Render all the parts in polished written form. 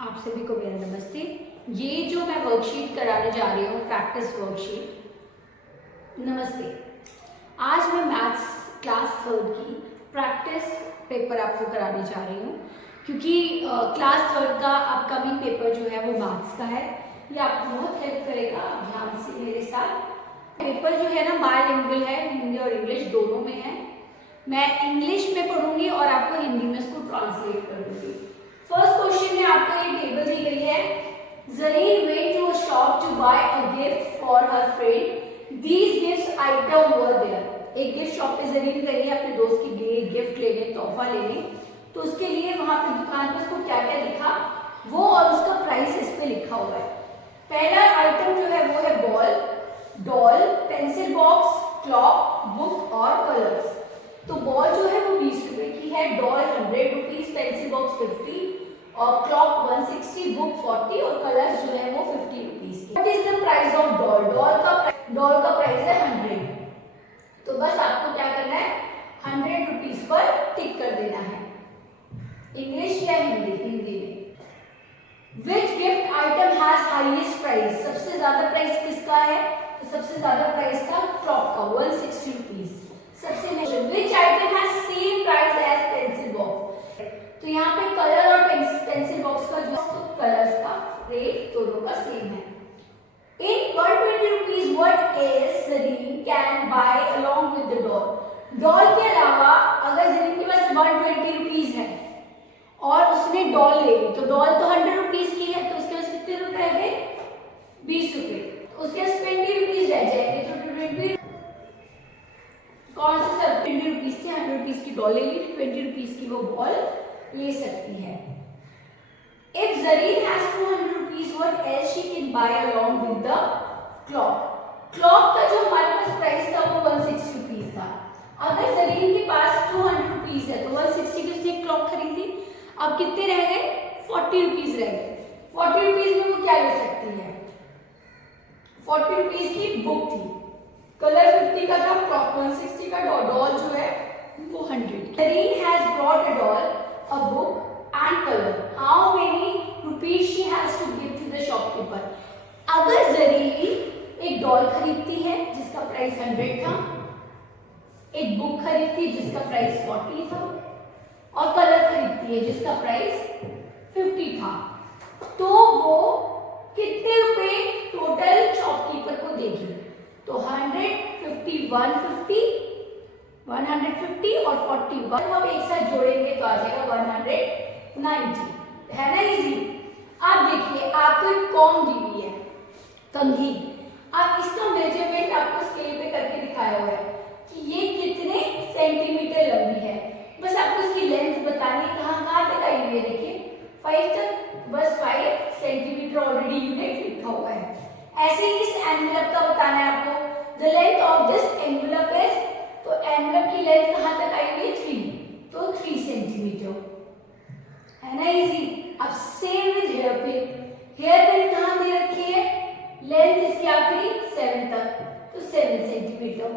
आप सभी को मेरा नमस्ते। ये जो मैं वर्कशीट कराने जा रही हूँ, प्रैक्टिस वर्कशीट। नमस्ते। आज मैं मैथ्स क्लास 3 की प्रैक्टिस पेपर आपको कराने जा रही हूँ, क्योंकि क्लास 3 का अपकमिंग पेपर जो है वो मैथ्स का है। ये आपको बहुत हेल्प करेगा। ध्यान से मेरे साथ। पेपर जो है ना बायलिंगुअल है, हिंदी और इंग्लिश दोनों में है। मैं इंग्लिश में पढ़ूंगी और आपको हिंदी में इसको ट्रांसलेट कर दूंगी। फर्स्ट क्वेश्चन में आपको ये टेबल दी गई है। Zareen went to a shop to buy a gift for her friend. These gifts item were there. एक गिफ्ट शॉप पे जरीन गई है अपने दोस्त के लिए गिफ्ट लेने, तोहफा लेने। तो उसके लिए वहां पे दुकान पे उसको क्या क्या दिखा वो और उसका प्राइस इस पे लिखा हुआ है। पहला आइटम जो है वो है ball, doll, pencil box, clock, book और कलर्स। तो बॉल जो है वो 20 रुपए की है, डॉल 100 रुपीज, पेंसिल बॉक्स 50 और क्लॉक 160, बुक 40 और कलर्स जो है वो 50 रुपीज की। What is the price of doll? Doll का प्राइस है 100। तो बस आपको क्या करना है, 100 रुपीज पर टिक कर देना है। इंग्लिश या हिंदी? हिंदी में। Which gift item has highest price? सबसे ज्यादा प्राइस किसका है? तो सबसे ज्यादा प्राइस था क्लॉक का, 160 रुपीज। सबसे next, which item has same price as pencil box? तो यहाँ पे कलर और पेंसिल बॉक्स का जो कलर्स का रेट दोनों का सेम है। In 120 rupees, what else Zareen can buy along with the doll? Doll के अलावा अगर जरीन के पास 120 रुपीज है और उसने डॉल ले ली, तो डॉल तो 100 रुपीज की है, तो उसके पास कितने रुपए रह गए? 20 रुपए। उसके पास 20 रुपीज रह जाएंगे, तो 20 कौन सा सब 20 रुपीज थी, 100 रुपीज की डॉल ले ली, 20 रुपीज की वो बॉल ले सकती है। If Zareen has 200 rupees, what else she can buy along with the clock? Clock का जो हमारे पास प्राइस था वो 160 रुपीज था। अगर जरीन के पास 200 रुपीज है तो 160 की उसने क्लॉक खरीदी। अब कितने रह गए? 40 रुपीज रह गए। 40 रुपीज में वो क्या ले सकती है? 40 रुपीज की बुक थी, कलर 50 का था, क्लॉक 160 का, डॉल जो है वो 100। Zareen has brought a doll, a book and color. How many rupees she has to give to the shopkeeper? अगर जरीन एक डॉल खरीदती है जिसका प्राइस 100 था, एक बुक खरीदती है जिसका प्राइस 40 था और कलर खरीदती है जिसका प्राइस 50 था, तो वो कितने रुपए टोटल शॉपकीपर को देगी? तो 100, 50, 150, 150 और 41 हम एक साथ जोड़ेंगे तो आ जाएगा 190। है ना इजी? आप देखिए आपको एक कॉम दी हुई है, कंघी। आप इसका मेजरमेंट आपको स्केल पे करके दिखाया हुआ है कि ये कितने सेंटीमीटर लंबी है। बस आपको इसकी लेंथ बतानी है, कहाँ तक आई हुई है, देखिए 5 तक। बस 5 सेंटीमीटर ऑलरेडी यूनिट लिखा हुआ है। ऐसे ही इस एनवेलप का बताना है आपको। The length of this envelope is, तो एनवेलप की लेंथ कहाँ तक आई हुई है? 3, तो 3 सेंटीमीटर। है ना इजी? अब same with hair pin. Hair pin कहाँ दे रखी है? लेंथ इसकी आखिरी 7 तक, तो 7 सेंटीमीटर।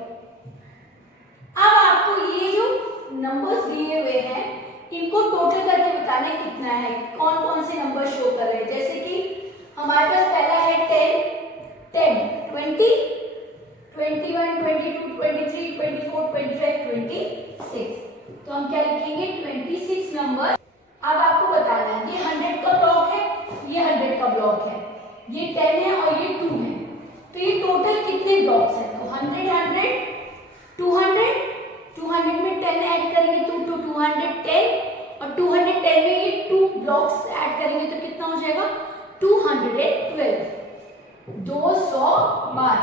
अब आपको ये जो नंबर्स दिए हुए हैं इनको टोटल करके बताना है कितना है, कौन कौन से नंबर शो कर रहे हैं। जैसे कि हमारे पास पहला है 10, 20, 21, 22, 23, 24, 25, 26। तो हम क्या लिखेंगे? 26 नंबर। अब आपको बताना है ये 100 का ब्लॉक है, ये 100 का ब्लॉक है, ये 10 है और ये 2 है, तो ये टोटल कितने ब्लॉक्स हैं? तो 100, 100, 200, 200 में 10 ऐड करेंगे तो 210 और 210 में ये 2 ब्लॉक्स ऐड करेंगे तो कितना हो जाएगा? 212, 212।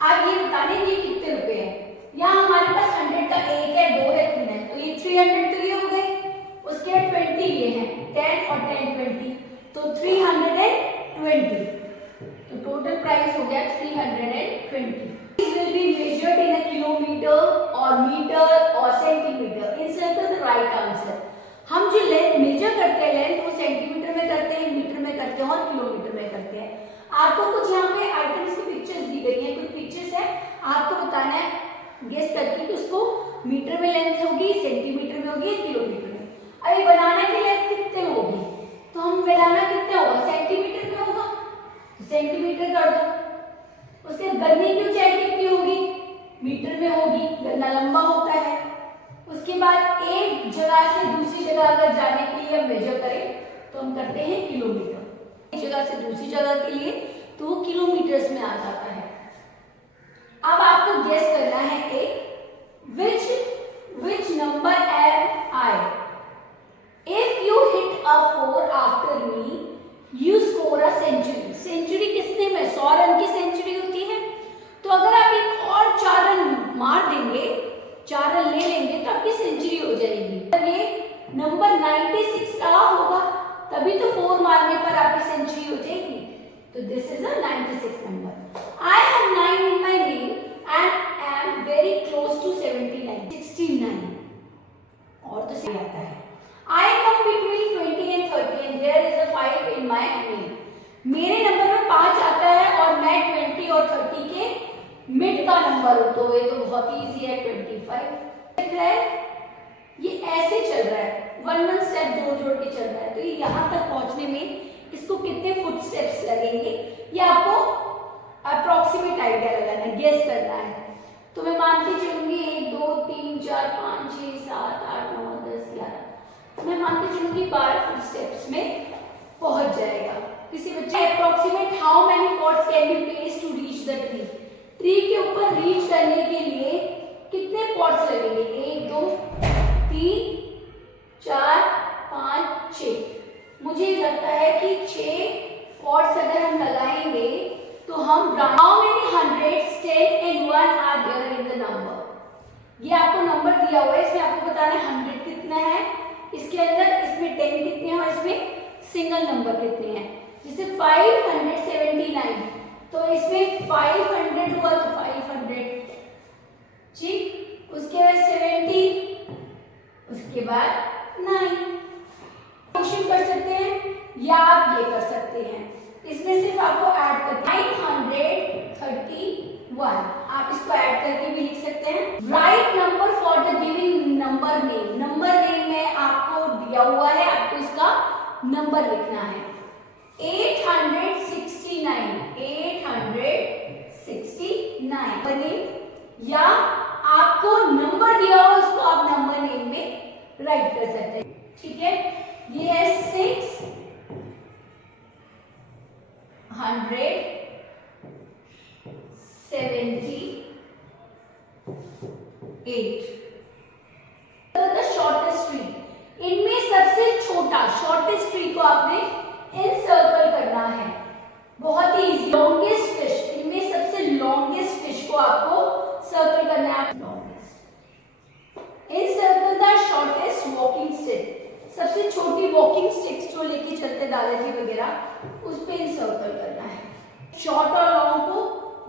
अब ये बताने ये कितने रुपए है। यहाँ हमारे पास 100 का 1 है, 2 है, 3 है, तो ये 300 तो ये हो गए। उसके 20 ये हैं, 10 और 10 20, तो 320। तो टोटल प्राइस हो गया 320। This will be measured in a kilometer or meter or centimeter. Insert the right answer. हम जो लेंथ मेजर करते हैं, लेंथ वो सेंटीमीटर में करते हैं, मीटर में करते हैं और किलोमीटर में करते हैं। आपको कुछ यहाँ पे आइटम्स की पिक्चर्स दी गई हैं, कुछ पिक्चर्स है, आपको बताना है गेस करके कि उसको मीटर में लेंथ होगी, सेंटीमीटर में होगी या किलोमीटर में। अरे बनाने की लेंथ कितने हो सेंटीमीटर कर दो। उसके गन्ने की ऊंचाई कितनी होगी, मीटर में होगी, गन्ना लंबा होता है। उसके बाद एक जगह से दूसरी जगह अगर जाने के लिए हम मेजर करें तो हम करते हैं किलोमीटर। एक जगह से दूसरी जगह के लिए तो वो किलोमीटर्स में आ जाता है। अब आपको गेस करना है एक which number am I? If you hit a 4 after me, you score a century. Century किसने में 100 रन की सेंचुरी होती है। तो अगर आप एक और 4 रन मार देंगे, 4 रन ले लेंगे तो आपकी सेंचुरी हो जाएगी। तो ये नंबर 96 रहा होगा तभी तो 4 मारने पर आपकी सेंचुरी हो जाएगी। तो this is a 96 number. I have 9 in my name and am very close to 79, 69 और तो सही आता है। I come between 20 and 30 and there is a 5 in my name. मेरे नंबर में 5 आता है और मैं 20 और 30 के मिड का नंबर हूं, तो ये तो बहुत इजी है 25। देख रहे हैं ये ऐसे चल रहा है, 1 स्टेप जोड़ के चल रहा है। तो ये यहाँ तक पहुंचने में इसको कितने फुट स्टेप्स लगेंगे ये आपको अप्रोक्सीमेट आइडिया लगाना है, गेस करना है। तो मैं मानती चलूंगी 1 2 3 4 5 6 7 8 9 10 11, मैं मानती चलूंगी 12 फुट स्टेप्स में पहुंच जाएगा। किसी बच्चे approximate how many pots can be placed to reach the tree, tree के ऊपर रीच करने के लिए कितने पॉट्स लगेंगे, 1 2 3 4 5 6। मुझे लगता है कि 6 पॉट्स अगर हम लगाएंगे तो हम how many hundreds 10 and 1 are there in the number. ये आपको नंबर दिया हुआ है, इसमें आपको बताना है 100 कितना है इसके अंदर, इसमें 10 कितने हैं और इसमें सिंगल नंबर कितने हैं। जैसे 579 तो इसमें 500 हुआ तो 500, ठीक। उसके बाद 70, उसके बाद 9। क्वेश्चन कर सकते हैं या आप ये कर सकते हैं, इसमें सिर्फ आपको ऐड करना 931। आप इसको ऐड करके भी लिख सकते हैं। Right number for the given number name, number name में आपको दिया हुआ है, आपको इसका नंबर लिखना है 869, 869 नेम, या आपको नंबर दिया हुआ उसको आप नंबर नेम में राइट कर सकते हैं, ठीक है। ये है 600 78। द शॉर्टेस्ट ट्री, इनमें सबसे छोटा शॉर्टेस्ट ट्री को आपने इनसर्कल करना है, बहुत ही इजी। लॉन्गेस्ट फिश, इनमें सबसे लॉन्गेस्ट फिश को आपको सर्कल करना है, longest. Encircle the shortest walking stick, सबसे छोटी वॉकिंग स्टिक्स जो लेके चलते दादाजी वगैरह उस पे इंसर्कल करना है। शॉर्ट और लॉन्ग को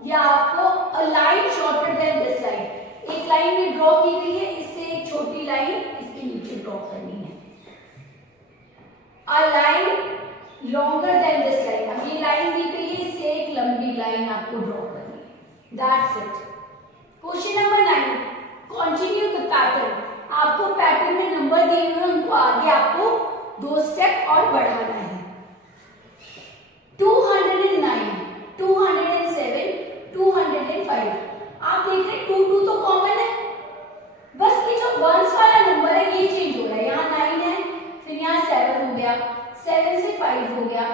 या आपको a line shorter than this line, एक लाइन में ड्रॉ की गई है, इससे एक छोटी लाइन इसके नीचे ड्रॉ करनी है। A line longer than this line, अब ये लाइन दी गई है, इससे एक लंबी लाइन आपको ड्रॉ करनी है। That's it. Question number 9, continue the pattern. आपको पैटर्न में नंबर दिए हुए हैं, उनको आगे आपको 2 स्टेप और बढ़ाना है। 209, 207, 205। आप देख रहे हैं 2 2 तो कॉमन है, बस ये जो वंस वाला नंबर है ये चेंज हो रहा है। यहाँ 9 है, फिर यहाँ 7 हो गया, 7 से 5 हो गया।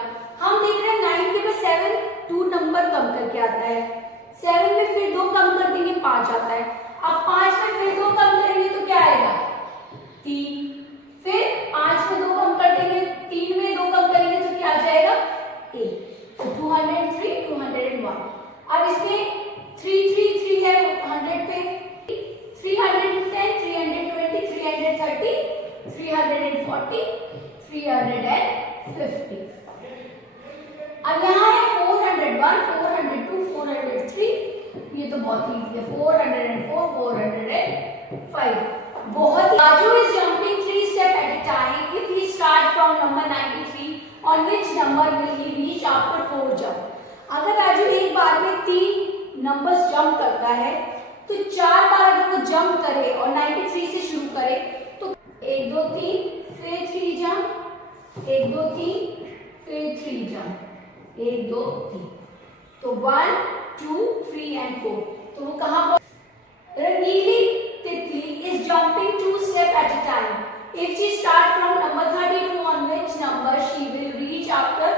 हम देख रहे हैं 9 के बाद 7 2 नंबर कम करके आता है, 7 में फिर 2 कम कर देंगे 5 आता है। अब 5 में फिर 2 कम करेंगे तो क्या आएगा 3, फिर 5 में 2 कम कर देंगे, 3 में 2 कम करेंगे तो क्या आ जाएगा 8। तो 203, 201। अब इसमें 3 3 3 है 100 पे, 310, 320, 330, 340, 350। अब यहाँ है 401, 402, 403, ये तो बहुत इजी है। 404, 405। बहुत Raju is jumping 3 steps at a time. If he start from number 93, on which number will he reach after 4 jump? अगर राजू एक बार में 3 नंबर्स जंप करता है तो 4 बार अगर वो जंप करे और 93 से शुरू करे तो 1 2 3 फिर 3 जंप, 1 2 3 फिर 3 जंप, 1 2 3। तो 1, 2, 3 and 4. तो वो कहाँ पर? रंगीली तितली is jumping 2 steps at a time. If she start from number 32, on which number she will reach after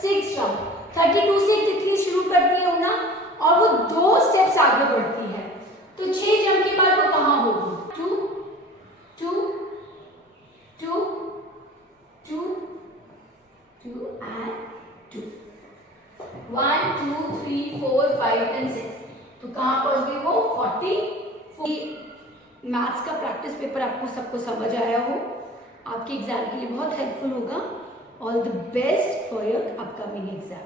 6 jump? 32 से तितली शुरू करती है ना, और वो 2 स्टेप्स आगे बढ़ती है, तो 6 जंप के बाद वो कहाँ होगी? 2, 2, 2, 2, 2 and 2. 1, 2, 3, 4, 5 and 6. तो कहाँ पहुंच गई वो? 40. मैथ्स का प्रैक्टिस पेपर आपको सबको समझ आया हो, आपके एग्जाम के लिए बहुत हेल्पफुल होगा. All the best for your upcoming exam.